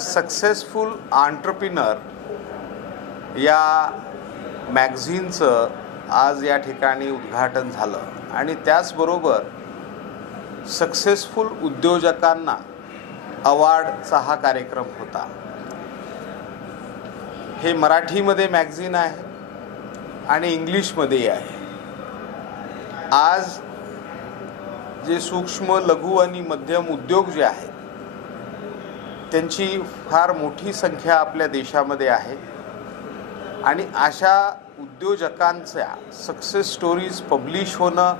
Successful entrepreneur या मॅगझिनचं आज या ठिकाणी उद्घाटन झालं आणि त्याचबरोबर सक्सेसफुल उद्योजकांना अवॉर्डचा हा कार्यक्रम होता। हे मराठीमध्ये मॅगझिन आहे आणि इंग्लिशमध्येही आहे। आज जे सूक्ष्म लघु आणि मध्यम उद्योग जे आहेत त्यांची फार मोठी संख्या आपल्या देशामध्ये आहे आणि अशा उद्योजकांच्या सक्सेस स्टोरीज पब्लिश होणं,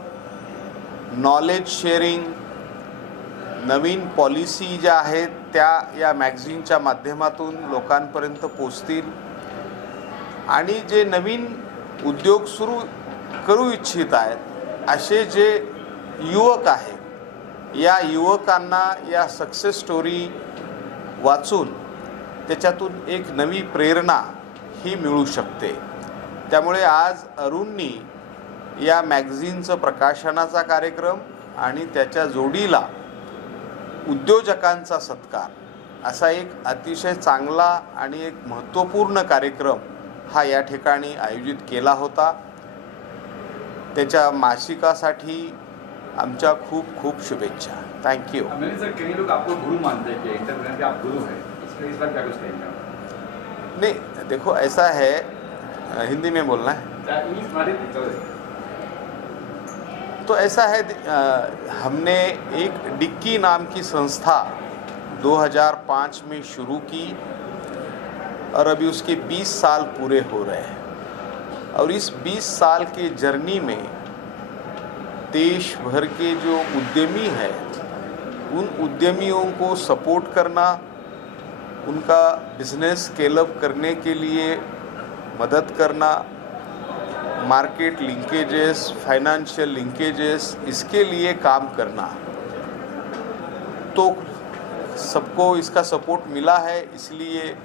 नॉलेज शेअरिंग, नवीन पॉलिसी ज्या आहेत त्या या मॅगझिनच्या माध्यमातून लोकांपर्यंत पोचतील आणि जे नवीन उद्योग सुरू करू इच्छित आहेत असे जे युवक आहेत या युवकांना या सक्सेस स्टोरी वाचून त्याच्यातून एक नवी प्रेरणा ही मिळू शकते। त्यामुळे आज अरुणनी या मॅगझिनचं प्रकाशनाचा कार्यक्रम आणि त्याच्या जोडीला उद्योजकांचा सत्कार असा एक अतिशय चांगला आणि एक महत्त्वपूर्ण कार्यक्रम हा या ठिकाणी आयोजित केला होता। त्याच्या मासिकासाठी आमच्या खूप खूप शुभेच्छा। Thank you. सर, कई लोग आपको गुरु मानते हैं कि एंटरप्रेन्योर के आप गुरु हैं, इस बार क्या कुछ कहेंगे आप? नहीं, देखो ऐसा है, हिंदी में बोलना है तो ऐसा है, हमने एक डिक्की नाम की संस्था 2005 में शुरू की और अभी उसके 20 साल पूरे हो रहे हैं और इस 20 साल के जर्नी में देश भर के जो उद्यमी हैं उन उद्यमियों को सपोर्ट करना, उनका बिजनेस स्केल अप करने के लिए मदद करना, मार्केट लिंकेजेस, फाइनेंशियल लिंकेजेस, इसके लिए काम करना, तो सबको इसका सपोर्ट मिला है। इसलिए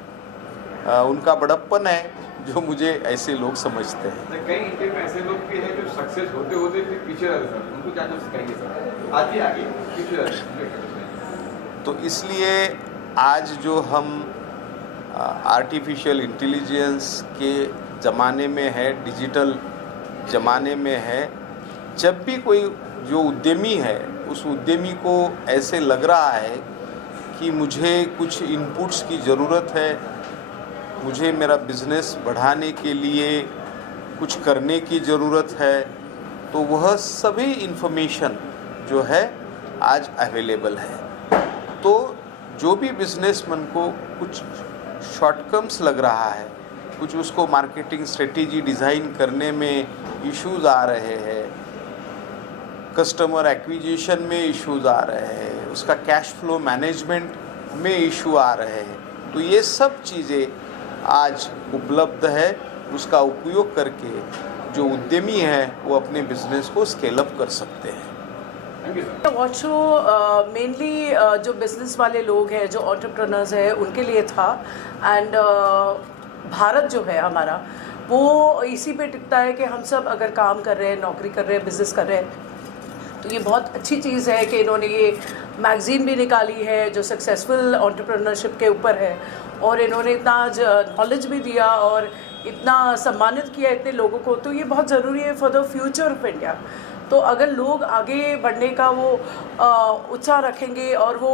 उनका बड़प्पन है जो मुझे ऐसे लोग समझते हैं। कई इंडिया में ऐसे लोग भी हैं जो सक्सेस होते होते फिर पीछे रहते सर, उनको क्या कुछ कहेंगे सर? आगे आगे पीछे रहते। तो इसलिए आज जो हम आर्टिफिशियल इंटेलिजेंस के ज़माने में है, डिजिटल ज़माने में है, जब भी कोई जो उद्यमी है उस उद्यमी को ऐसे लग रहा है कि मुझे कुछ इनपुट्स की ज़रूरत है, मुझे मेरा बिज़नेस बढ़ाने के लिए कुछ करने की ज़रूरत है, तो वह सभी इन्फॉर्मेशन जो है आज अवेलेबल है। तो जो भी बिजनेसमैन को कुछ शॉर्टकम्स लग रहा है, कुछ उसको मार्केटिंग स्ट्रेटेजी डिज़ाइन करने में इश्यूज़ आ रहे हैं, कस्टमर एक्विजिशन में इश्यूज़ आ रहे हैं, उसका कैश फ्लो मैनेजमेंट में इशू आ रहे हैं, तो ये सब चीज़ें आज उपलब्ध है। उसका उपयोग करके जो उद्यमी है वो अपने बिजनेस को स्केल अप कर सकते हैं। वॉच शो मेनली जो बिजनेस वाले लोग हैं, जो एंटरप्रेन्योर्स हैं, उनके लिए था। एंड भारत जो है हमारा वो इसी पे टिकता है कि हम सब अगर काम कर रहे हैं, नौकरी कर रहे हैं, बिज़नेस कर रहे हैं, तो ये बहुत अच्छी चीज़ है कि इन्होंने ये मैगज़ीन भी निकाली है जो सक्सेसफुल एंटरप्रेन्योरशिप के ऊपर है और इन्होंने इतना नॉलेज भी दिया और इतना सम्मानित किया इतने लोगों को। तो ये बहुत ज़रूरी है for the future of India. तो अगर लोग आगे बढ़ने का वो उत्साह रखेंगे और वो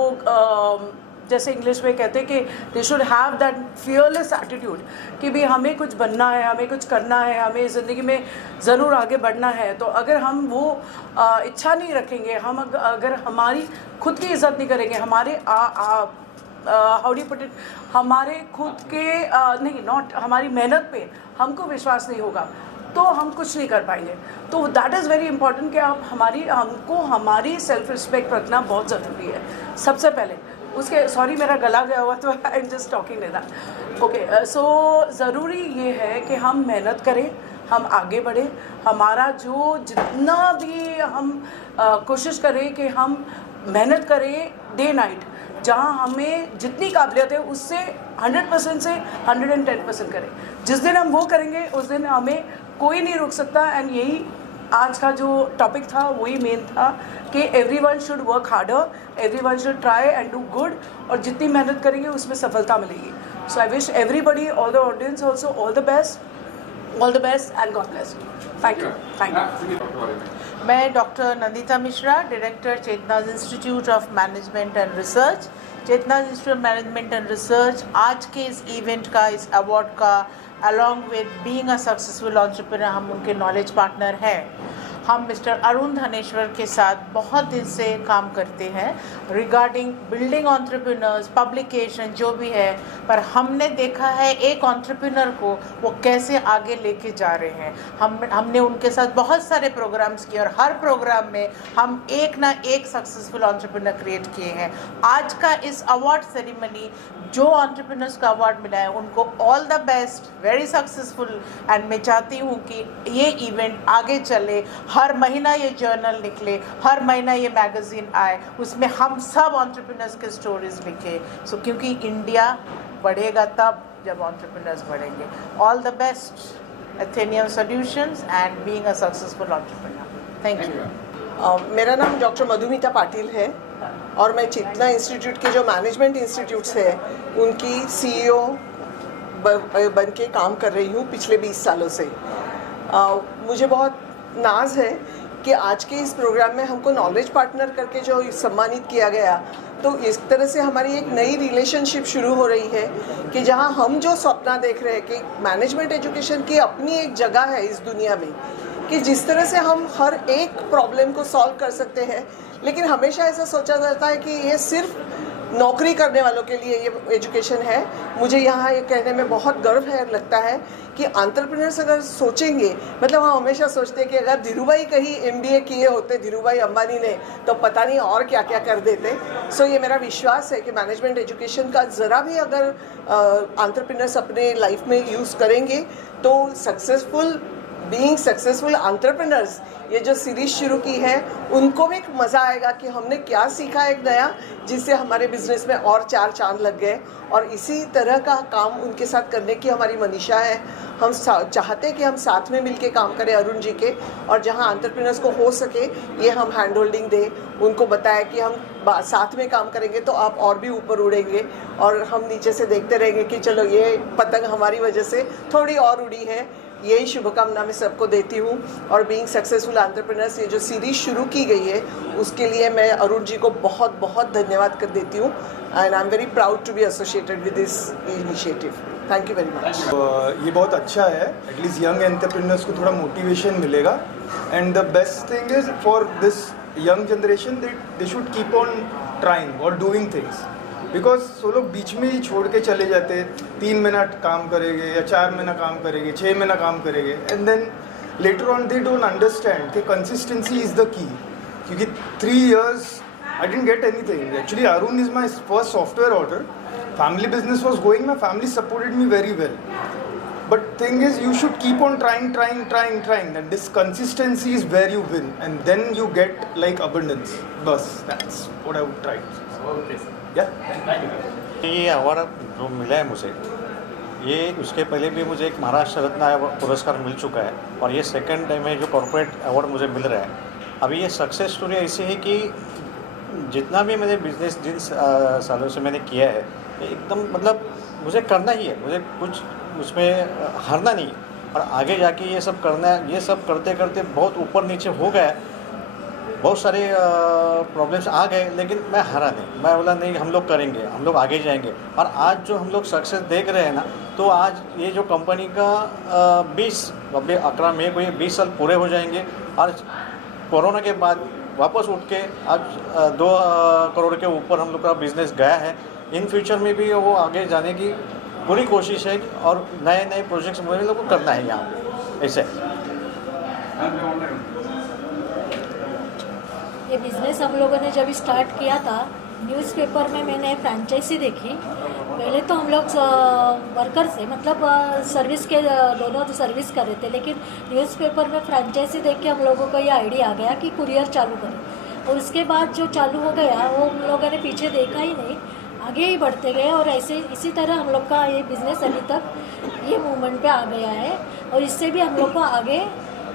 जैसे इंग्लिश में कहते हैं कि they should have that fearless attitude कि भी हमें कुछ बनना है, हमें कुछ करना है, हमें ज़िंदगी में ज़रूर आगे बढ़ना है। तो अगर हम वो इच्छा नहीं रखेंगे, हम अगर हमारी खुद की इज़्ज़त नहीं करेंगे, हमारे हाउ डू पुट इट, हमारे खुद के नहीं नॉट हमारी मेहनत पे हमको विश्वास नहीं होगा तो हम कुछ नहीं कर पाएंगे। तो दैट इज़ वेरी इंपॉर्टेंट कि आप हमको हमारी सेल्फ रिस्पेक्ट रखना बहुत ज़रूरी है सबसे पहले। उसके सॉरी मेरा गला गया हुआ तो I am just talking that. Okay, so ज़रूरी ये है कि हम मेहनत करें, हम आगे बढ़ें, हमारा जो जितना भी हम कोशिश करें कि हम मेहनत करें डे नाइट, जहाँ हमें जितनी काबिलियत है उससे 100% से 110% करें। जिस दिन हम वो करेंगे उस दिन हमें कोई नहीं रोक सकता। एंड यही आज का जो टॉपिक था वही मेन था कि everyone should work harder, everyone should try and do good, और जितनी मेहनत करेंगे उसमें सफलता मिलेगी. So I wish everybody, all the audience also, all the best and God bless. Thank you. मैं doctor Nandita Mishra, director Chetna's Institute of Management and Research. Chetna's Institute of Management and Research आज के इस इवेंट का, इस अवार्ड का, along with being a successful entrepreneur, हम उनके knowledge partner हैं. हम मिस्टर अरुण धनेश्वर के साथ बहुत दिन से काम करते हैं रिगार्डिंग बिल्डिंग एंटरप्रेन्योर्स, पब्लिकेशन जो भी है, पर हमने देखा है एक एंटरप्रेन्योर को वो कैसे आगे लेके जा रहे हैं. हमने उनके साथ बहुत सारे प्रोग्राम्स किए और हर प्रोग्राम में हम एक ना एक सक्सेसफुल एंटरप्रेन्योर क्रिएट किए हैं. आज का इस अवार्ड सेरेमनी जो एंटरप्रेन्योर्स का अवार्ड मिला है उनको all the best, very successful. And मैं चाहती हूँ कि ये इवेंट आगे चले, हर महीना ये जर्नल निकले, हर महीना ये मैगजीन आए, उसमें हम सब एंटरप्रेन्योर्स के स्टोरीज लिखें. सो क्योंकि इंडिया बढ़ेगा तब जब एंटरप्रेन्योर्स बढ़ेंगे. All the best Athenium solutions and being a successful entrepreneur. Thank you. मेरा नाम डॉक्टर मधुमिता पाटिल है और मैं चेतना इंस्टीट्यूट के जो मैनेजमेंट इंस्टीट्यूट्स है उनकी CEO बन के काम कर रही हूँ पिछले 20 सालों से. मुझे बहुत नाज है कि आज के इस प्रोग्राम में हमको नॉलेज पार्टनर करके जो सम्मानित किया गया, तो इस तरह से हमारी एक नई रिलेशनशिप शुरू हो रही है कि जहां हम जो सपना देख रहे हैं कि मैनेजमेंट एजुकेशन की अपनी एक जगह है इस दुनिया में, कि जिस तरह से हम हर एक प्रॉब्लम को सॉल्व कर सकते हैं. लेकिन हमेशा ऐसा सोचा जाता है कि ये सिर्फ नौकरी करने वालों के लिए ये एजुकेशन है. मुझे यहाँ ये कहने में बहुत गर्व है, लगता है कि एंटरप्रेन्योर्स अगर सोचेंगे, मतलब हम हमेशा सोचते हैं कि अगर धीरूभाई कहीं MBA किए होते, धीरूभाई अंबानी ने, तो पता नहीं और क्या क्या कर देते. सो ये मेरा विश्वास है कि मैनेजमेंट एजुकेशन का ज़रा भी अगर एंटरप्रेन्योर्स अपने लाइफ में यूज़ करेंगे तो बीइंग सक्सेसफुल एंटरप्रेन्योर्स ये जो सीरीज शुरू की है उनको भी मज़ा आएगा कि हमने क्या सीखा एक नया, जिससे हमारे बिजनेस में और 4 चांद लग गए. और इसी तरह का काम उनके साथ करने की हमारी मनीषा है. हम चाहते हैं कि हम साथ में मिलके काम करें अरुण जी के, और जहां एंटरप्रेन्योर्स को हो सके ये हम हैंड होल्डिंग दें, उनको बताएं कि हम साथ में काम करेंगे तो आप और भी ऊपर उड़ेंगे, और हम नीचे से देखते रहेंगे कि चलो ये पतंग हमारी वजह से थोड़ी और उड़ी है. यही शुभकामना मैं सबको देती हूँ. और बीइंग सक्सेसफुल एंटरप्रेन्योर्स ये जो सीरीज शुरू की गई है उसके लिए मैं अरुण जी को बहुत बहुत धन्यवाद कर देती हूँ. And I am very proud to be associated with this initiative. Thank you very much. ये बहुत अच्छा है, एटलीस्ट यंग एंटरप्रेन्योर्स को थोड़ा मोटिवेशन मिलेगा. And the best thing is for this young generation they should keep on trying और doing things, because वो लोग बीच में ही छोड़ के चले जाते हैं. 3 महीना काम करेंगे या 4 महीना काम करेंगे, 6 महीना काम करेंगे, and then later on they don't understand कि कंसिस्टेंसी इज़ द की. क्योंकि 3 years I didn't get anything. Actually, Arun is my first software order. Family business was going. My family supported me very well. But thing is, you should keep on trying. And this consistency is where you win. And then you get like abundance. Bus, that's what I would try. Okay, sir. Yeah? ये award जो मिला है मुझे, ये उसके पहले भी मुझे एक महाराष्ट्र रत्न पुरस्कार मिल चुका है, और ये सेकंड टाइम है जो कॉर्पोरेट अवार्ड मुझे मिल रहा है. अभी ये सक्सेस स्टोरी ऐसी है कि जितना भी मैंने बिजनेस जिन सालों से मैंने किया है, एकदम मतलब मुझे करना ही है, मुझे कुछ उसमें हारना नहीं है, और आगे जाके ये सब करना है. ये सब करते करते बहुत ऊपर नीचे हो गया, बहुत सारे प्रॉब्लम्स आ गए, लेकिन मैं हारा नहीं. मैं बोला नहीं, हम लोग करेंगे, हम लोग आगे जाएंगे. और आज जो हम लोग सक्सेस देख रहे हैं ना, तो आज ये जो कंपनी का 11 मई को ये 20 साल पूरे हो जाएंगे. और कोरोना के बाद वापस उठ के आज 2 करोड़ के ऊपर हम लोग का बिजनेस गया है. इन फ्यूचर में भी वो आगे जाने की पूरी कोशिश है, और नए नए प्रोजेक्ट्स मुझे लोग को करना है यहाँ पे ऐसे. ये बिज़नेस हम लोगों ने जब स्टार्ट किया था, न्यूज़पेपर में मैंने फ्रेंचाइजी देखी. पहले तो हम लोग वर्कर से, मतलब सर्विस के दोनों तो सर्विस कर रहे थे, लेकिन न्यूज़पेपर में फ्रेंचाइजी देख के हम लोगों को ये आइडिया आ गया कि कुरियर चालू करें. और उसके बाद जो चालू हो गया वो हम लोगों ने पीछे देखा ही नहीं, आगे ही बढ़ते गए. और ऐसे इसी तरह हम लोग का ये बिज़नेस अभी तक ये मूवमेंट पे आ गया है, और इससे भी हम लोग को आगे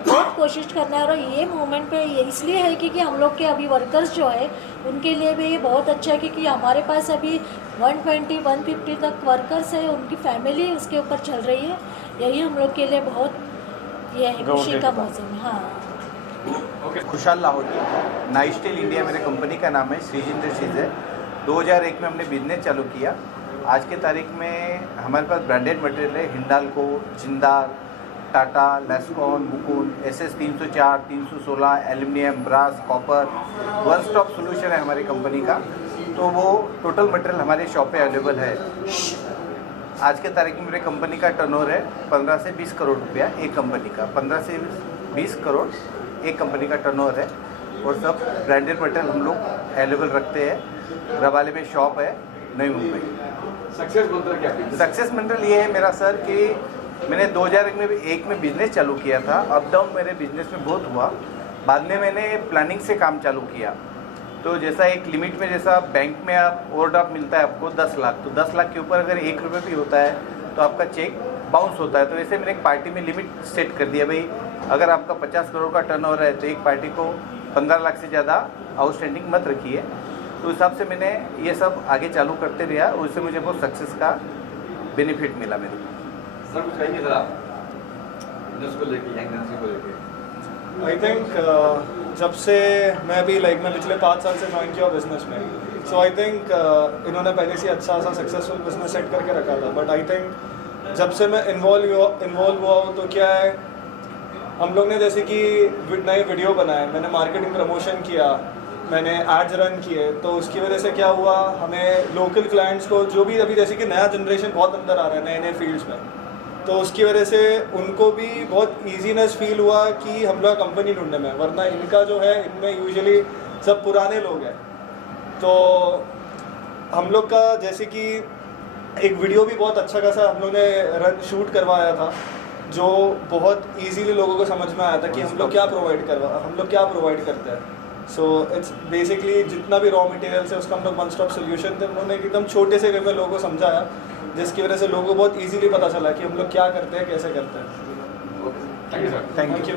बहुत कोशिश करना है। और ये मोमेंट पे ये इसलिए है क्योंकि हम लोग के अभी वर्कर्स जो है उनके लिए भी ये बहुत अच्छा है, क्योंकि हमारे पास अभी 120-150 तक वर्कर्स है, उनकी फैमिली उसके ऊपर चल रही है। यही हम लोग के लिए बहुत ये है खुशी का मौसम है। हाँ, खुशहाल लाहौटी, नाइस्टेल इंडिया मेरे कंपनी का नाम है, श्रीजिंदर चीज़ है। 2001 में हमने बिजनेस चालू किया। आज के तारीख में हमारे पास ब्रांडेड मटेरियल है, Hindalco, Jindal, Tata, Lescon, Mukund, SS 304, 316, aluminium, brass, copper, one stop solution है हमारी कंपनी का। तो वो टोटल मटेरियल हमारे शॉप पे अवेलेबल है। आज के तारीख में मेरे कंपनी का टर्नओवर है 15 से 20 करोड़ रुपया एक कंपनी का। 15 से 20 करोड़ एक कंपनी का टर्नओवर है, और सब ब्रांडेड मटेरियल हम लोग अवेलेबल रखते हैं। रवाले में शॉप है, नई मुंबई। सक्सेस मंत्र क्या है? सक्सेस मंत्र ये है मेरा सर कि मैंने 2001 में बिजनेस चालू किया था। अप डाउन मेरे बिजनेस में बहुत हुआ। बाद में मैंने प्लानिंग से काम चालू किया। तो जैसा एक लिमिट में, जैसा बैंक में आप ओवरड्राफ्ट मिलता है आपको 10 लाख, तो 10 लाख के ऊपर अगर 1 रुपये भी होता है तो आपका चेक बाउंस होता है। तो वैसे मैंने एक पार्टी में लिमिट सेट कर दिया, भाई अगर आपका 50 करोड़ का टर्नओवर है तो एक पार्टी को 15 लाख से ज़्यादा आउटस्टैंडिंग मत रखिए। तो हिसाब से मैंने ये सब आगे चालू करते रहा, और उससे मुझे बहुत सक्सेस का बेनिफिट मिला मेरे को। सर कुछ कहेंगे सर आप बिजनेस को लेके, यंग जनरेशन को लेके? आई थिंक जब से मैं पिछले 5 साल से ज्वाइन किया बिजनेस में, सो आई थिंक इन्होंने पहले से अच्छा सा सक्सेसफुल बिजनेस सेट करके रखा था। बट आई थिंक जब से मैं इन्वॉल्व हुआ हूँ तो क्या है, हम लोग ने जैसे कि नए वीडियो बनाए, मैंने मार्केटिंग प्रमोशन किया, मैंने एड्स रन किए। तो उसकी वजह से क्या हुआ, हमें लोकल क्लाइंट्स को, जो भी अभी जैसे कि नया जनरेशन बहुत अंदर आ रहा है नए नए फील्ड्स में, तो उसकी वजह से उनको भी बहुत ईजीनेस फील हुआ कि हम लोग कंपनी ढूंढने में। वरना इनका जो है, इनमें यूजुअली सब पुराने लोग हैं। तो हम लोग का जैसे कि एक वीडियो भी बहुत अच्छा खासा हम लोग ने शूट करवाया था, जो बहुत इजीली लोगों को समझ में आया था कि हम लोग क्या प्रोवाइड करते हैं। सो इट्स बेसिकली जितना भी रॉ मटेरियल्स है उसका हम लोग वन स्टॉप सोल्यूशन थे। उन्होंने एकदम छोटे से वे में लोगों को समझाया, जिसकी वजह से लोगों को बहुत इजीली पता चला कि हम लोग क्या करते हैं, कैसे करते हैं। Thank you sir. Thank you.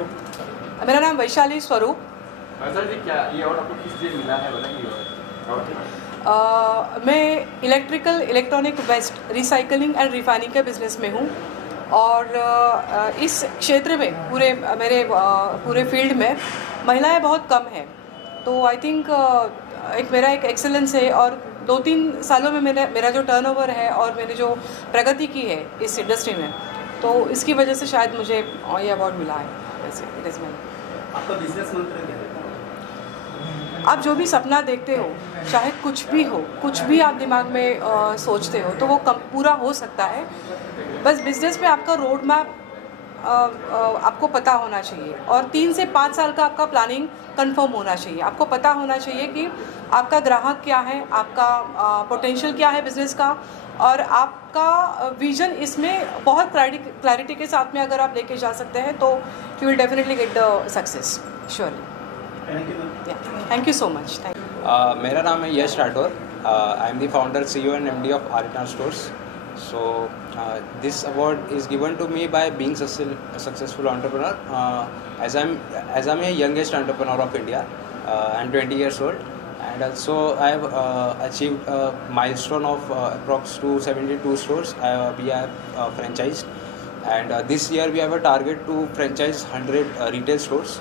मेरा नाम वैशाली स्वरूप। सर जी, क्या ये अवार्ड आपको किस लिए मिला है, बताएंगे? मैं electronic waste recycling and refining के बिज़नेस में हूँ, और इस क्षेत्र में मेरे पूरे फील्ड में महिलाएं बहुत कम हैं। तो आई थिंक मेरा एक एक्सेलेंस है, और 2-3 सालों में मेरा जो टर्नओवर है और मैंने जो प्रगति की है इस इंडस्ट्री में, तो इसकी वजह से शायद मुझे ये अवार्ड मिला है। वैसे इट इज़ माय। आपका बिजनेस मंत्र क्या है? आप जो भी सपना देखते हो, चाहे कुछ भी आप दिमाग में सोचते हो, तो वो पूरा हो सकता है। बस बिजनेस में आपका रोड मैप आपको पता होना चाहिए, और 3 से 5 साल का आपका प्लानिंग कंफर्म होना चाहिए। आपको पता होना चाहिए कि आपका ग्राहक क्या है, आपका पोटेंशियल क्या है बिजनेस का, और आपका विजन इसमें बहुत क्लैरिटी के साथ में अगर आप लेके जा सकते हैं तो you will definitely get the success surely. Thank you so much. मेरा नाम है Yash Rathore. I am the founder, CEO and MD of Aritna stores. So this award is given to me by being a successful entrepreneur. As I'm a youngest entrepreneur of India. I'm 20 years old, and also I have achieved a milestone of approx 272 stores. We have franchised, and this year we have a target to franchise 100 retail stores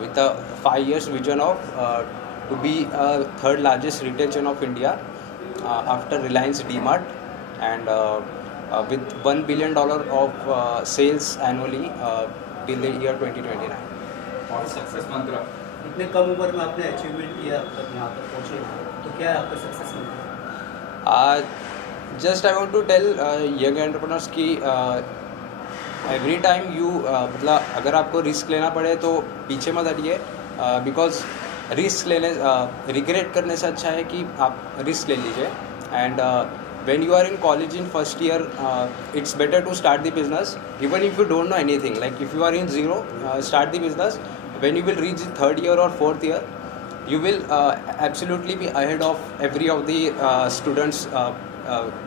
with a 5 years vision of to be a third largest retail chain of India after Reliance DMart. And with $1 billion of sales annually till the year 2029. और success मंत्र? इतने कम उम्र में आपने achievement किया, अब तक यहाँ तक पहुँचे, तो क्या है आपका सक्सेस मंत्र? Just I want to tell young entrepreneurs कि every time you मतलब अगर आपको रिस्क लेना पड़े तो पीछे मत हटिए, बिकॉज रिस्क लेने रिग्रेट करने से अच्छा है कि आप रिस्क ले लीजिए। And when you are in college in first year, it's better to start the business even if you don't know anything. Like if you are in zero, start the business. When you will reach the 3rd year or 4th year, you will absolutely be ahead of every of the students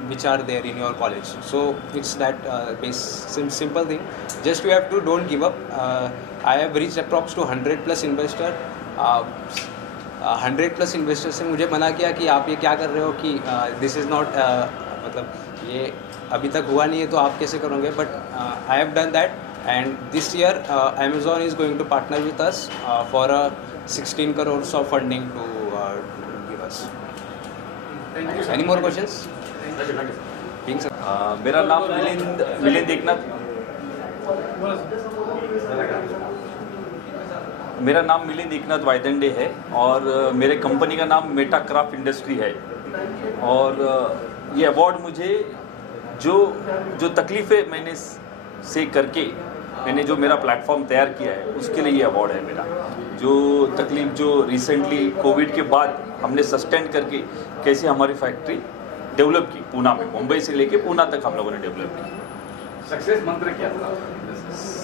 which are there in your college. So it's that simple thing. Just you have to don't give up. I have reached approx to 100+ investor. 100+ investor से मुझे मना किया कि आप ये क्या कर रहे हो, कि दिस इज़ नॉट, मतलब ये अभी तक हुआ नहीं है तो आप कैसे करोगे. But I have done that, and this year Amazon is going to partner with us for 16 crores of funding to give us. Any more questions? मेरा नाम मिलिंद एकनाथ, मेरा नाम मिलिंद एकनाथ वायदंडे है और मेरे कंपनी का नाम मेटा क्राफ्ट इंडस्ट्री है. और ये अवार्ड मुझे जो तकलीफ़ें मैंने से करके मैंने जो मेरा प्लेटफॉर्म तैयार किया है उसके लिए ये अवार्ड है मेरा. जो तकलीफ जो रिसेंटली कोविड के बाद हमने सस्टेन करके कैसे हमारी फैक्ट्री डेवलप की पूना में, मुंबई से लेके पूना तक हम लोगों ने डेवलप की. सक्सेस मंत्र क्या था?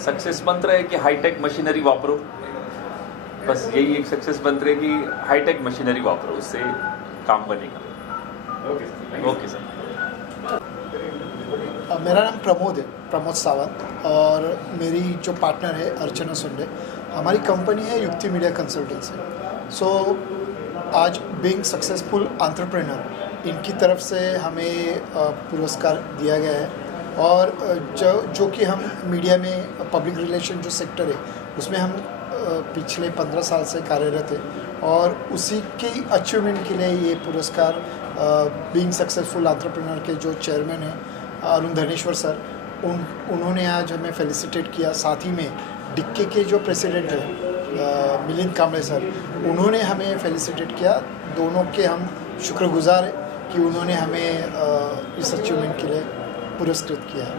सक्सेस मंत्र है कि हाईटेक मशीनरी वापरो. बस यही एक सक्सेस मंत्र है कि हाईटेक मशीनरी वापरो, उससे काम बनेगा. Okay sir. मेरा नाम प्रमोद सावंत और मेरी जो पार्टनर है अर्चना सुंडे. हमारी कंपनी है युक्ति मीडिया कंसल्टेंसी. सो आज बीइंग सक्सेसफुल एंटरप्रेन्योर इनकी तरफ से हमें पुरस्कार दिया गया है. और जो कि हम मीडिया में पब्लिक रिलेशन जो सेक्टर है उसमें हम पिछले 15 साल से कार्यरत है और उसी की अचीवमेंट के लिए ये पुरस्कार बीइंग सक्सेसफुल एंटरप्रेन्योर के जो चेयरमैन हैं अरुण धनेश्वर सर, उन्होंने आज हमें फेलिसिटेट किया. साथ ही में डिक्के के जो प्रेसिडेंट हैं मिलिंद कांबळे सर, उन्होंने हमें फेलिसिटेट किया. दोनों के हम शुक्रगुजार हैं कि उन्होंने हमें इस अचीवमेंट के लिए पुरस्कृत किया है.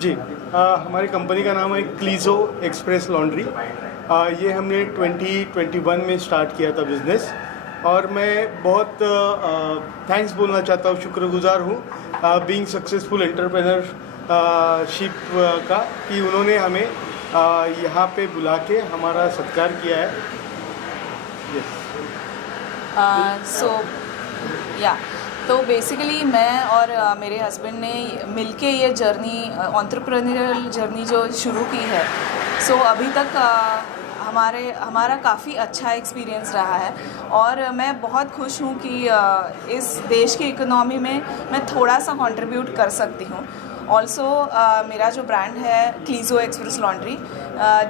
जी, हमारी कंपनी का नाम है क्लीजो एक्सप्रेस लॉन्ड्री. ये हमने 2021 में स्टार्ट किया था बिज़नेस और मैं बहुत थैंक्स बोलना चाहता हूँ, शुक्रगुजार हूँ बीइंग सक्सेसफुल एंटरप्रेन्योरशिप का कि उन्होंने हमें यहाँ पे बुला के हमारा सत्कार किया है. तो बेसिकली मैं और मेरे हस्बैंड ने मिलके ये जर्नी, एंटरप्रेन्योरियल जर्नी जो शुरू की है, अभी तक हमारा काफ़ी अच्छा एक्सपीरियंस रहा है और मैं बहुत खुश हूँ कि इस देश की इकोनॉमी में मैं थोड़ा सा कंट्रीब्यूट कर सकती हूँ. ऑल्सो मेरा जो ब्रांड है क्लीजो एक्सप्रेस लॉन्ड्री,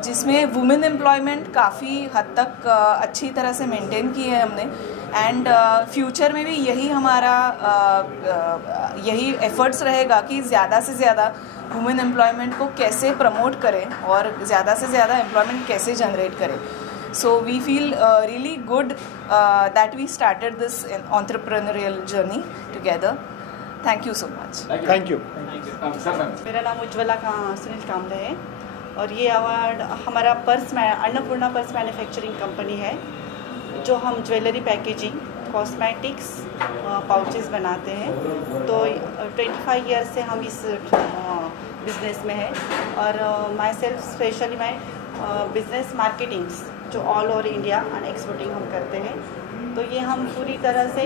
जिसमें वुमेन एम्प्लॉयमेंट काफ़ी हद तक अच्छी तरह से मेंटेन की है हमने. एंड फ्यूचर में भी यही हमारा यही एफर्ट्स रहेगा कि ज़्यादा से ज़्यादा वुमेन एम्प्लॉयमेंट को कैसे प्रमोट करें और ज़्यादा से ज़्यादा एम्प्लॉयमेंट कैसे जनरेट करें. So we feel really good that we started this entrepreneurial journey together. Thank you so much. Thank you. मेरा नाम उज्ज्वला सुनील कामले है और ये अवार्ड हमारा अन्नपूर्णा पर्स मैन्युफैक्चरिंग कंपनी है, जो हम ज्वेलरी पैकेजिंग, कॉस्मेटिक्स, पाउचेस बनाते हैं. तो 25 ईयर्स से हम इस बिज़नेस में है और माई सेल्फ स्पेशली मैं बिज़नेस मार्केटिंग्स जो all over India and exporting हम करते हैं. तो ये हम पूरी तरह से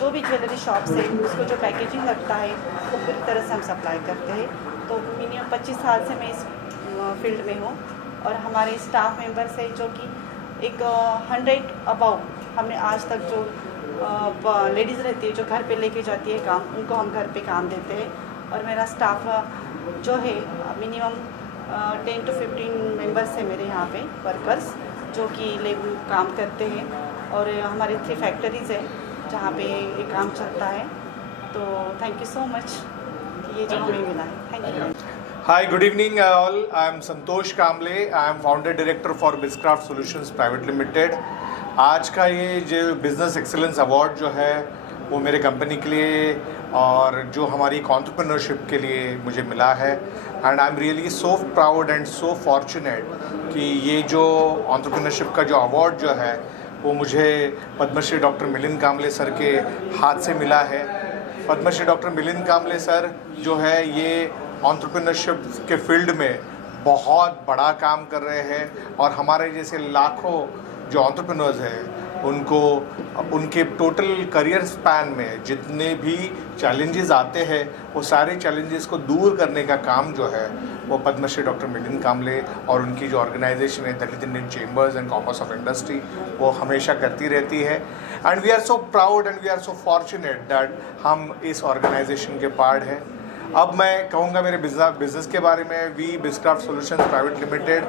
जो भी ज्वेलरी शॉप्स है उसको जो पैकेजिंग लगता है वो पूरी तरह से हम सप्लाई करते हैं. तो मिनिमम 25 साल से मैं इस फील्ड में हूँ और हमारे स्टाफ मेंबर्स है जो कि एक 100 अबाउ हमने आज तक जो लेडीज़ रहती है जो घर पे लेके जाती है काम, उनको हम घर पे काम देते हैं. और मेरा स्टाफ जो है मिनिमम 10 to 15 मेंबर्स है मेरे यहाँ पे वर्कर्स जो कि लेबर काम करते हैं. और हमारे 3 फैक्ट्रीज़ है जहाँ पे ये काम चलता है. तो थैंक यू सो मच कि ये जो हमें मिला है. Thank you. Hi, good evening all. I am Santosh Kamble. I am founder director for BizCraft Solutions Private Limited. आज का ये जो बिज़नेस एक्सेलेंस अवार्ड जो है वो मेरे कंपनी के लिए और जो हमारी एंटरप्रेन्योरशिप के लिए मुझे मिला है. And I am really so proud and so fortunate कि ये जो एंटरप्रेन्योरशिप का जो अवार्ड जो है वो मुझे पद्मश्री डॉक्टर मिलिंद कांबले सर के हाथ से मिला है. पद्मश्री डॉक्टर मिलिंद कांबले सर जो है ये एंटरप्रेन्योरशिप के फील्ड में बहुत बड़ा काम कर रहे हैं और हमारे जैसे लाखों जो एंटरप्रेन्योर्स हैं उनको उनके टोटल करियर स्पैन में जितने भी चैलेंजेस आते हैं वो सारे चैलेंजेस को दूर करने का काम जो है वो पद्मश्री डॉक्टर मिलिंद कांबले और उनकी जो ऑर्गेनाइजेशन है Dalit Indian chambers and commerce of industry वो हमेशा करती रहती है। And we are so proud and we are so fortunate that हम इस ऑर्गेनाइजेशन के पार्ट हैं। अब मैं कहूँगा मेरे बिजनेस के बारे में। We Biscraft solutions private limited,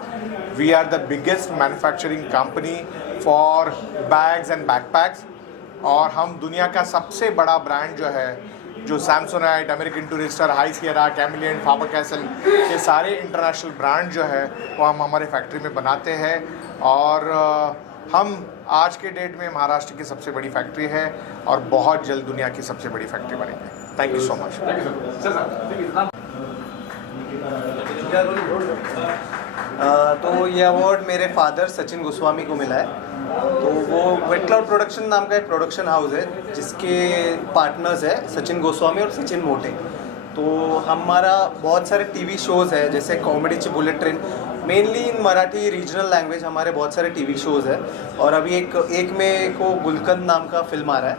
we are the biggest manufacturing company for bags and backpacks, और हम दुनिया का सबसे बड़ा ब्रांड जो है, जो Samsonite, American Tourister, High Sierra, Kamiliant, Faber Castell, ये सारे इंटरनेशनल ब्रांड जो है वो हम हमारे फैक्ट्री में बनाते हैं। और हम आज के डेट में महाराष्ट्र की सबसे बड़ी फैक्ट्री है और बहुत जल्द दुनिया की सबसे बड़ी फैक्ट्री बनेंगे। Thank you so much. तो ये अवार्ड मेरे फादर सचिन गोस्वामी को मिला है। तो वो वेट क्लाउड प्रोडक्शन नाम का एक प्रोडक्शन हाउस है जिसके पार्टनर्स है सचिन गोस्वामी और सचिन मोटे। तो हमारा बहुत सारे टीवी शोज़ है, जैसे कॉमेडीची bullet train, mainly in Marathi regional language हमारे बहुत सारे टीवी शोज़ है। और अभी एक में को गुलकंद नाम का फिल्म आ रहा है,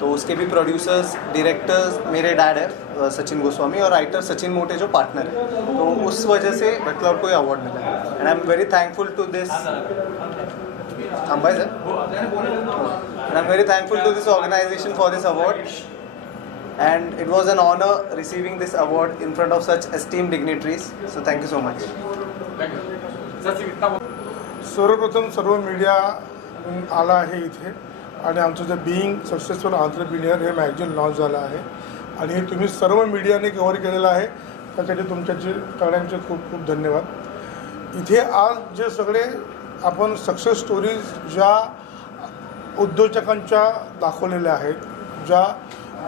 तो उसके भी प्रोड्यूसर्स डायरेक्टर्स मेरे डैड है सचिन गोस्वामी और राइटर सचिन मोटे जो पार्टनर है। तो उस वजह से वेट क्लाउड को ये अवार्ड मिला है and I am very thankful to this and I'm very thankful to this organization for this award, and it was an honor receiving this award in front of such esteemed dignitaries, so thank you so much. सर्वप्रथम सर्व media आला आहे इथे आणि आमचं जे being successful entrepreneur हे magazine launch झालं आहे आणि हे तुम्ही सर्व मीडियाने कव्हर केलेलं आहे, त्यासाठी तुमच्याचे सगळ्यांचे खूप खूप धन्यवाद। इथे आज जे सगळे आपण सक्सेस स्टोरीज ज्या उद्योजकांच्या दाखवलेल्या आहेत, ज्या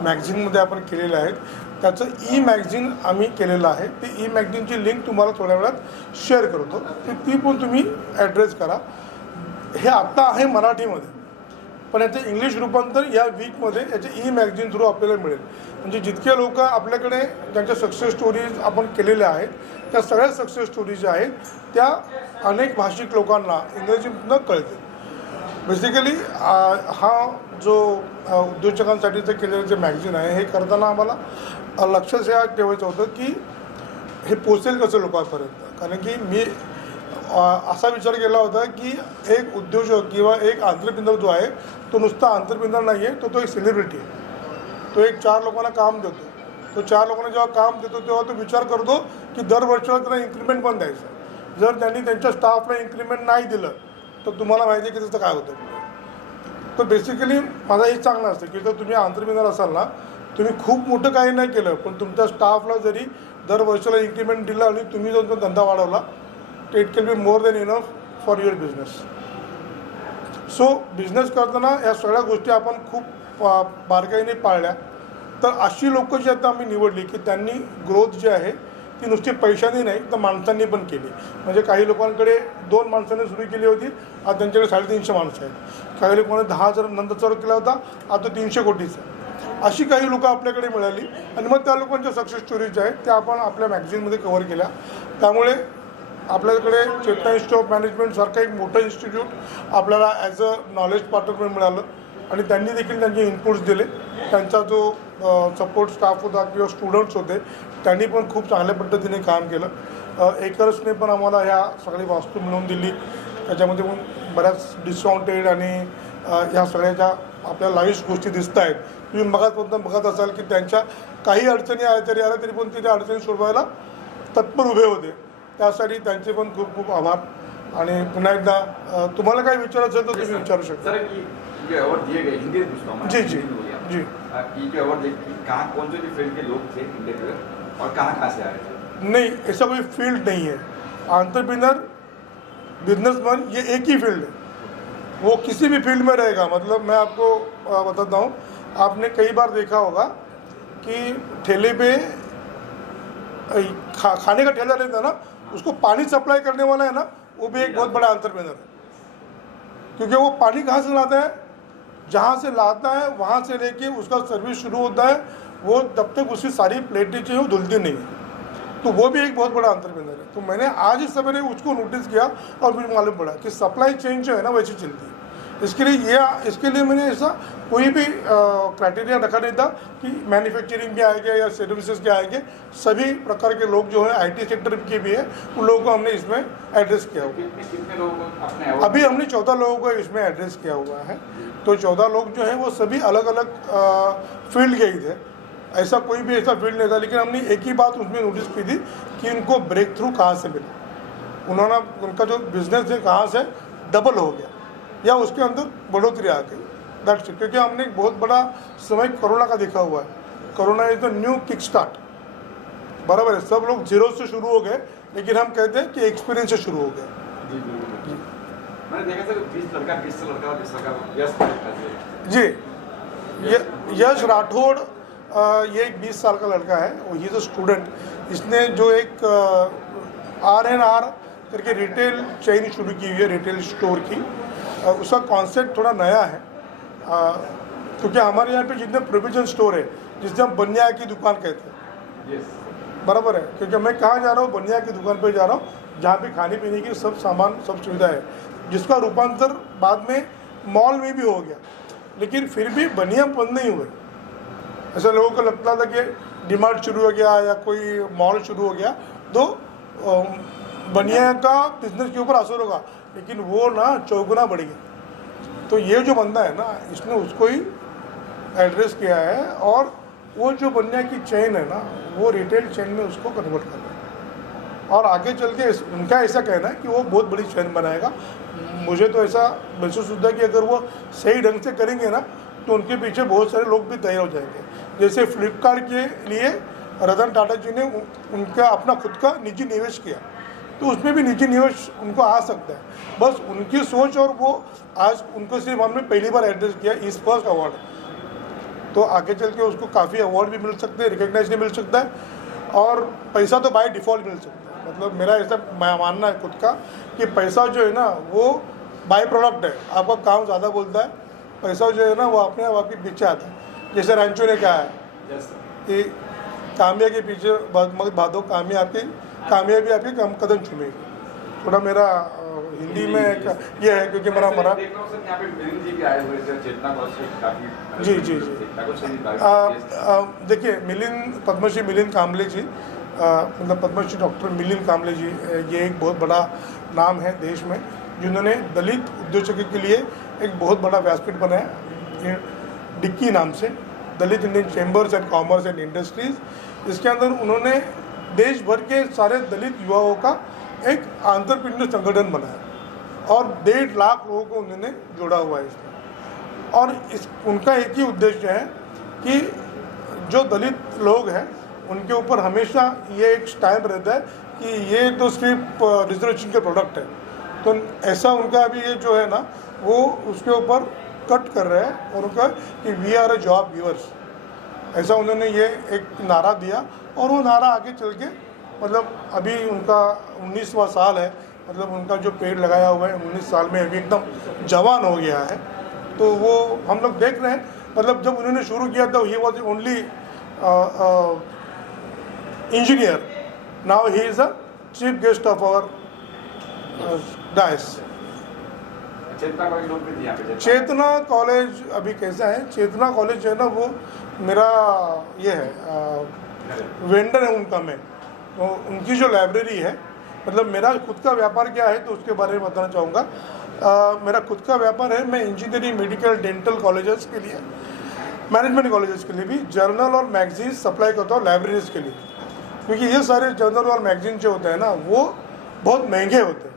मॅगझिनमध्ये आपण केलेल्या आहेत, त्याचं ई मॅगझिन आम्ही केलेलं आहे। ते ई मॅगझिनची लिंक तुम्हाला थोड्या वेळात शेअर करतो, ती पण तुम्ही ॲड्रेस करा। हे आत्ता आहे मराठीमध्ये, पण याचं इंग्लिश रूपांतर या वीकमध्ये याचे ई मॅगझिन थ्रू आपल्याला मिळेल। म्हणजे जितके लोक आपल्याकडे ज्यांच्या सक्सेस स्टोरीज आपण केलेल्या आहेत त्या सगळ्या सक्सेस स्टोरीज ज्या आहेत त्या अनेक भाषिक लोकांना इंग्रजीतनं कळतील। बेसिकली हा जो उद्योजकांसाठीचं केलेलं जे मॅगझिन आहे हे करताना आम्हाला लक्षात हे ठेवायचं होतं की हे पोचेल कसं लोकांपर्यंत, कारण की मी असा विचार केला होता की एक उद्योजक किंवा एक एंटरप्रेन्योर जो आहे तो नुसता एंटरप्रेन्योर नाही आहे, तो एक सेलिब्रिटी आहे। तो एक 4 लोकांना काम देतो, तो 4 लोकांना जेव्हा काम देतो तेव्हा तो विचार करतो की दर वर्षाला त्यांना इन्क्रिमेंट पण द्यायचं। जर त्यांनी त्यांच्या स्टाफला इन्क्रिमेंट नाही दिलं तर तुम्हाला माहिती आहे की त्याचं काय होतं। तर बेसिकली माझं हे सांगणं असतं की जर तुम्ही एंटरप्रेन्योर असाल ना, तुम्ही खूप मोठं काही नाही केलं पण तुमच्या स्टाफला जरी दर वर्षाला इन्क्रिमेंट दिलं आणि तुम्ही जर तो धंदा वाढवला, it can be more than enough for your business. So business करताना या सगळ्या गोष्टी आपण खूप बारकाईने पाळल्या। तर अशी लोक जी आता आम्ही निवडली की त्यांनी ग्रोथ जी आहे ती नुसती पैशाने नाही तर माणसांनी पण केली। म्हणजे काही लोकांकडे 2 माणसांनी सुरू केली होती, आता त्यांच्याकडे 350 माणसं आहेत। काही लोकांनी 10,000 नंतर चालू केला होता, आता 300 कोटीचा। अशी काही लोकं आपल्याकडे मिळाली आणि मग त्या लोकांच्या सक्सेस स्टोरीज ज्या आहेत त्या आपण आपल्या मॅगझिनमध्ये कव्हर केल्या। त्यामुळे आपल्याकडे चेतना इन्स्टिट्यूट ऑफ मॅनेजमेंटसारखं एक मोठं इन्स्टिट्यूट आपल्याला ॲज अ नॉलेज पार्टनर मिळालं आणि त्यांनी देखील त्यांचे इनपुट्स दिले। त्यांचा जो सपोर्ट स्टाफ होता किंवा स्टुडंट्स होते त्यांनी पण खूप चांगल्या पद्धतीने काम केलं। एकर्सने पण आम्हाला ह्या सगळी वास्तू मिळवून दिली, त्याच्यामध्ये पण बऱ्याच डिस्काउंटेड आणि ह्या सगळ्या ज्या आपल्याला लाईव्ह गोष्टी दिसत आहेत, तुम्ही मगाचपासून बघत असाल की त्यांच्या काही अडचणी आल्या तरी पण ते त्या अडचणी सोडवायला तत्पर उभे होते। त्यासाठी त्यांचे पण खूप खूप आभार। आणि पुन्हा एकदा तुम्हाला काही विचारायचं असेल तर तुम्ही विचारू शकता। सर ये अवार्ड दिए गए हिंदी में पूछता हूँ। जी जी जी। ये जो अवार्ड कहाँ कौन से फील्ड के लोग थे इंडिया के और कहाँ से आए थे? नहीं, ऐसा कोई फील्ड नहीं है। एंटरप्रेन्योर, बिजनेसमैन ये एक ही फील्ड है, वो किसी भी फील्ड में रहेगा। मतलब मैं आपको बताता हूँ, आपने कई बार देखा होगा कि ठेले पे खाने का ठेला रहता है ना, उसको पानी सप्लाई करने वाला है ना, वो भी एक बहुत बड़ा एंटरप्रेन्योर है। क्योंकि वो पानी कहाँ से लाता है, जहाँ से लाता है वहाँ से लेके उसका सर्विस शुरू होता है, वो तब तक उसकी सारी प्लेटें जो है वो धुलती नहीं है। तो वो भी एक बहुत बड़ा एंटरप्रेन्योर है। तो मैंने आज इस सवेरे उसको नोटिस किया और मुझे मालूम पड़ा कि सप्लाई चेन जो है ना वैसी चलती है। इसके लिए मैंने ऐसा कोई भी क्राइटेरिया रखा नहीं था कि मैन्युफैक्चरिंग के आएंगे या सर्विसेज के आएंगे। सभी प्रकार के लोग जो हैं आईटी सेक्टर के भी है, उन लोगों को हमने इसमें एड्रेस किया हुआ। कितने लोगों को अपने अभी हमने 14 लोगों को इसमें एड्रेस किया हुआ है। तो 14 लोग जो हैं वो सभी अलग अलग फील्ड के ही थे, ऐसा कोई भी ऐसा फील्ड नहीं था। लेकिन हमने एक ही बात उसमें नोटिस की थी कि उनको ब्रेक थ्रू कहाँ से मिला, उनका जो बिजनेस है कहाँ से डबल हो गया या उसके अंदर बढ़ोतरी आ गई। That's it. क्योंकि हमने एक बहुत बड़ा समय कोरोना का देखा हुआ है। Corona is the new kick start, बराबर है। सब लोग जीरो से शुरू हो गए, लेकिन हम कहते हैं कि एक्सपीरियंस से शुरू हो गए। मैंने देखा सर 20 लड़का जी, यश राठौड़ ये एक 20 साल का लड़का है, ही इज़ अ स्टूडेंट। इसने जो एक RNR करके रिटेल चेन शुरू की हुई है, रिटेल स्टोर की। उसका कॉन्सेप्ट थोड़ा नया है, क्योंकि हमारे यहाँ पे जितने प्रोविजन स्टोर है, जिससे हम बनिया की दुकान कहते हैं, बराबर है। क्योंकि मैं कहाँ जा रहा हूँ, बनिया की दुकान पे जा रहा हूँ, जहाँ पे खाने पीने की सब सामान, सब सुविधा है, जिसका रूपांतर बाद में मॉल में भी हो गया। लेकिन फिर भी बनिया बंद नहीं हुए। ऐसा लोगों को लगता था कि डिमार्ट शुरू हो गया या कोई मॉल शुरू हो गया तो बनिया का बिजनेस के ऊपर असर होगा, लेकिन वो ना चौगुना बढ़ गया। तो ये जो बंदा है ना, इसने उसको ही एड्रेस किया है, और वो जो बनिया की चेन है ना, वो रिटेल चेन में उसको कन्वर्ट कर रहा है। और आगे चल के उनका ऐसा कहना है कि वो बहुत बड़ी चेन बनाएगा। मुझे तो ऐसा महसूस होता है कि अगर वो सही ढंग से करेंगे ना, तो उनके पीछे बहुत सारे लोग भी तैयार हो जाएंगे। जैसे फ्लिपकार्ट के लिए रतन टाटा जी ने उनका अपना खुद का निजी निवेश किया, तो उसमें भी निजी निवेश उनको आ सकता है। बस उनकी सोच, और वो आज उनको सिर्फ हमने पहली बार एड्रेस किया इस फर्स्ट अवार्ड, तो आगे चल के उसको काफ़ी अवार्ड भी मिल सकते हैं, रिकग्नाइज भी मिल सकता है, और पैसा तो बाय डिफ़ॉल्ट मिल सकता है। मतलब मेरा ऐसा मानना है खुद का कि पैसा जो है ना, वो बाय प्रोडक्ट है। आपका काम ज़्यादा बोलता है, पैसा जो है ना वो अपने आप आपके पीछे आता है। जैसे रैंचो ने कहा है कि कामयाबी के पीछे मत भागो, कामयाबी आपकी कदम चूमेगी। थोड़ा मेरा हिंदी में ये है, क्योंकि मेरा जी देखिए, पद्मश्री मिलिंद कांबले जी, मतलब पद्मश्री डॉक्टर मिलिंद कांबले जी, ये एक बहुत बड़ा नाम है देश में, जिन्होंने दलित उद्योजकों के लिए एक बहुत बड़ा व्यासपीठ बनाया डिक्की नाम से, Dalit Indian chambers and commerce and industries. इसके अंदर उन्होंने देश भर के सारे दलित युवाओं का एक एंटरप्रेन्योर संगठन बनाया, और 1.5 लाख लोगों को उन्होंने जोड़ा हुआ है इसमें। और उनका एक ही उद्देश्य है कि जो दलित लोग हैं उनके ऊपर हमेशा ये एक स्टैम्प रहता है कि ये तो सिर्फ रिजर्वेशन के प्रोडक्ट है। तो ऐसा उनका अभी ये जो है ना, वो उसके ऊपर कट कर रहे हैं, और उनका कि we are a job givers, ऐसा उन्होंने ये एक नारा दिया। और वो नारा आगे चल के, मतलब अभी उनका 19वां साल है, मतलब उनका जो पेड़ लगाया हुआ है 19 साल में अभी एकदम जवान हो गया है। तो वो हम लोग देख रहे हैं, मतलब जब उन्होंने शुरू किया था he was only engineer, now he is a chief guest of our dais. Chetana college अभी कैसा है, चेतना कॉलेज जो है ना, वो मेरा ये है वेंडर है उनका। मैं तो उनकी जो लाइब्रेरी है, मतलब मेरा खुद का व्यापार क्या है तो उसके बारे में बताना चाहूँगा। मेरा खुद का व्यापार है, मैं इंजीनियरिंग, मेडिकल, डेंटल कॉलेजेस के लिए, मैनेजमेंट कॉलेजेस के लिए भी जर्नल और मैगजीन सप्लाई करता हूँ लाइब्रेरीज के लिए। क्योंकि ये सारे जर्नल और मैगजीन जो होते हैं ना, वो बहुत महंगे होते हैं।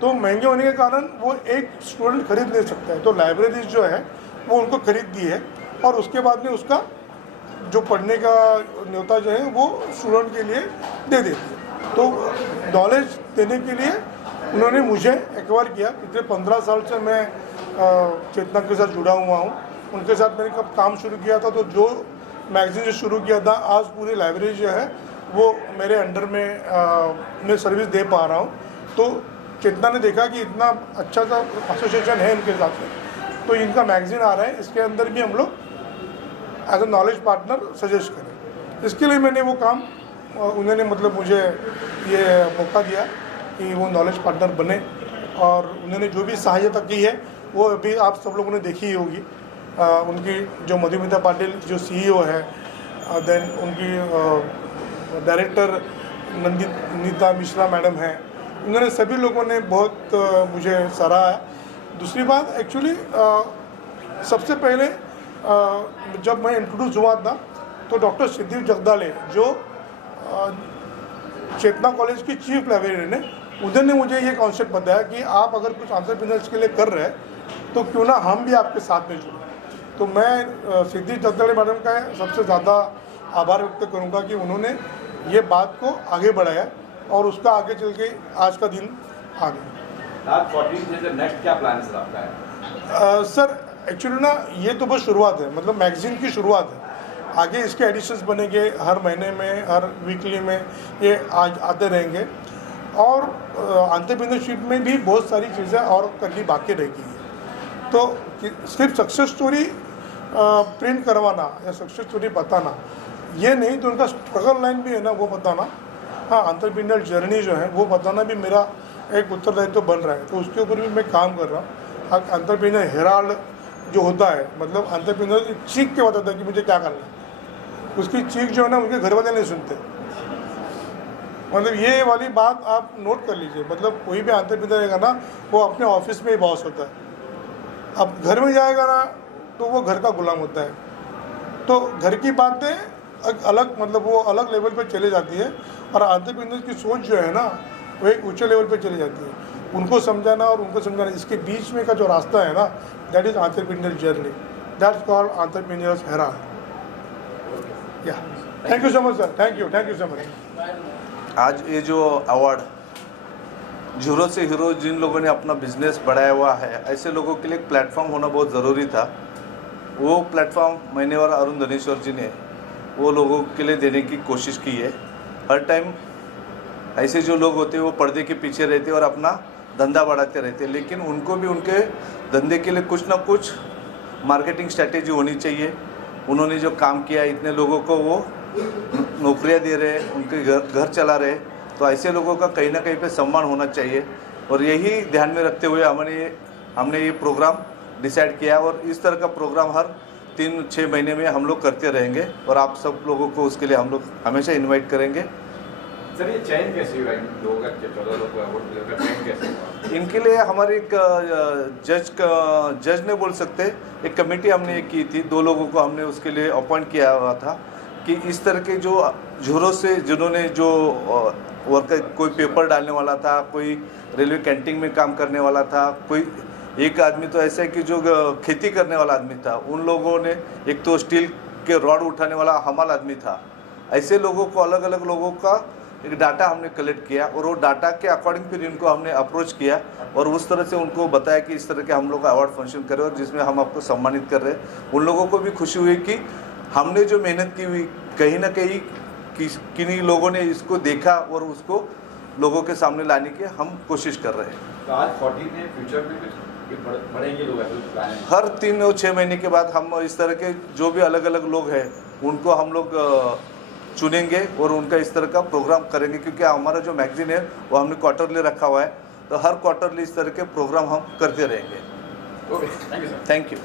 तो महंगे होने के कारण वो एक स्टूडेंट खरीद नहीं सकता है, तो लाइब्रेरीज जो है वो उनको खरीद दी है, और उसके बाद में उसका जो पढ़ने का न्योता जो है वो स्टूडेंट के लिए दे देती है। तो नॉलेज देने के लिए उन्होंने मुझे एक्वायर किया। पिछले 15 साल से मैं चेतना के साथ जुड़ा हुआ हूँ। उनके साथ मैंने कब काम शुरू किया था, तो जो मैगजीन जो शुरू किया था, आज पूरी लाइब्रेरी जो है वो मेरे अंडर में मैं सर्विस दे पा रहा हूँ। तो चेतना ने देखा कि इतना अच्छा सा एसोसिएशन है इनके साथ में, तो इनका मैगजीन आ रहा है, इसके अंदर भी हम लोग as a knowledge partner suggest करें। इसके लिए मैंने वो काम, उन्होंने मतलब मुझे ये मौका दिया कि वो नॉलेज पार्टनर बने, और उन्होंने जो भी सहायता की है वो अभी आप सब लोगों ने देखी ही होगी। उनकी जो मधुमिता पाटिल जो CEO है, देन उनकी डायरेक्टर नंदिता मिश्रा मैडम हैं, इन्होंने सभी लोगों ने बहुत मुझे सराहा है। दूसरी बात एक्चुअली सबसे पहले जब मैं इंट्रोड्यूस हुआ था तो डॉक्टर सिद्धि जगदाले जो चेतना कॉलेज की चीफ लाइब्रेरियन है, उन्होंने मुझे ये कॉन्सेप्ट बताया कि आप अगर कुछ एंटरप्रेन्योर्स के लिए कर रहे हैं तो क्यों ना हम भी आपके साथ में जुड़ें। तो मैं सिद्धि जगदाले मैडम का सबसे ज़्यादा आभार व्यक्त करूंगा कि उन्होंने ये बात को आगे बढ़ाया और उसका आगे चल के आज का दिन आ गया। नेक्स्ट क्या प्लान है आपका? सर एक्चुअली ना ये तो बस शुरुआत है, मतलब मैगजीन की शुरुआत है। आगे इसके एडिशंस बनेंगे, हर महीने में, हर वीकली में ये आज आते रहेंगे और एंटरप्रेन्योरशिप में भी बहुत सारी चीज़ें और करनी बाकी रहेगी। तो सिर्फ सक्सेस स्टोरी प्रिंट करवाना या सक्सेस स्टोरी बताना ये नहीं, तो उनका स्ट्रगल लाइन भी है ना वो बताना, हाँ एंटरप्रेन्योर जर्नी जो है वो बताना भी मेरा एक उत्तरदायित्व बन रहा है। तो उसके ऊपर भी मैं काम कर रहा हूँ। एंटरप्रेन्योर हेराल्ड जो होता है, मतलब एंटरप्रेन्योर चीख के बताता है कि मुझे क्या करना है, उसकी चीख जो है ना उनके घर वाले नहीं सुनते। मतलब ये वाली बात आप नोट कर लीजिए, मतलब कोई भी एंटरप्रेन्योर रहेगा ना वो अपने ऑफिस में ही बॉस होता है, अब घर में जाएगा ना तो वो घर का गुलाम होता है। तो घर की बातें अलग, मतलब वो अलग लेवल पे चले जाती है और एंटरप्रेन्योर की सोच जो है ना वो एक ऊंचे लेवल पे चली जाती है। उनको समझाना और उनको समझाना, इसके बीच में का जो रास्ता है ना, that is entrepreneur journey, that's called entrepreneurs herald. या thank you so much sir, thank you so much. आज ये जो अवार्ड जीरो से हीरो जिन लोगों ने अपना बिजनेस बढ़ाया हुआ है, ऐसे लोगों के लिए एक प्लेटफॉर्म होना बहुत ज़रूरी था। वो प्लेटफॉर्म मैंने और अरुण धनेश्वर जी ने वो लोगों के लिए देने की कोशिश की है। हर टाइम ऐसे जो लोग होते हैं वो पर्दे के पीछे रहते और अपना धंधा बढ़ाते रहते, लेकिन उनको भी उनके धंधे के लिए कुछ ना कुछ मार्केटिंग स्ट्रैटेजी होनी चाहिए। उन्होंने जो काम किया, इतने लोगों को वो नौकरियां दे रहे, उनके घर चला रहे, तो ऐसे लोगों का कहीं ना कहीं पे सम्मान होना चाहिए। और यही ध्यान में रखते हुए हमने ये प्रोग्राम डिसाइड किया और इस तरह का प्रोग्राम हर 3-6 महीने में हम लोग करते रहेंगे और आप सब लोगों को उसके लिए हम लोग हमेशा इन्वाइट करेंगे। सर ये चयन कैसे हुआ इन लोगों का, 14 लोगों को अवार्ड देकर चयन कैसे हुआ? इनके लिए हमारे एक जज ने बोल सकते, एक कमेटी हमने की थी, 2 लोगों को हमने उसके लिए अपॉइंट किया हुआ था कि इस तरह के जो झूरों से जिन्होंने जो वर्कर, कोई पेपर डालने वाला था, कोई रेलवे कैंटीन में काम करने वाला था, कोई एक आदमी तो ऐसा है कि जो खेती करने वाला आदमी था, उन लोगों ने एक तो स्टील के रॉड उठाने वाला हमाल आदमी था। ऐसे लोगों को अलग अलग लोगों का एक डाटा हमने कलेक्ट किया और वो डाटा के अकॉर्डिंग फिर इनको हमने अप्रोच किया और उस तरह से उनको बताया कि इस तरह के हम लोग अवार्ड फंक्शन करें और जिसमें हम आपको सम्मानित कर रहे हैं। उन लोगों को भी खुशी हुई कि हमने जो मेहनत की हुई कहीं ना कहीं किन्हीं लोगों ने इसको देखा और उसको लोगों के सामने लाने की हम कोशिश कर रहे हैं। तो आज 14 में फ्यूचर में कुछ बढ़ेंगे लोग, हर 3 और 6 महीने के बाद हम इस तरह के जो भी अलग अलग लोग हैं उनको हम लोग चुनेंगे और उनका इस तरह का प्रोग्राम करेंगे, क्योंकि हमारा जो मैगजीन है वो हमने क्वार्टरली रखा हुआ है, तो हर क्वार्टरली इस तरह के प्रोग्राम हम करते रहेंगे। Okay, thank you sir. Thank you.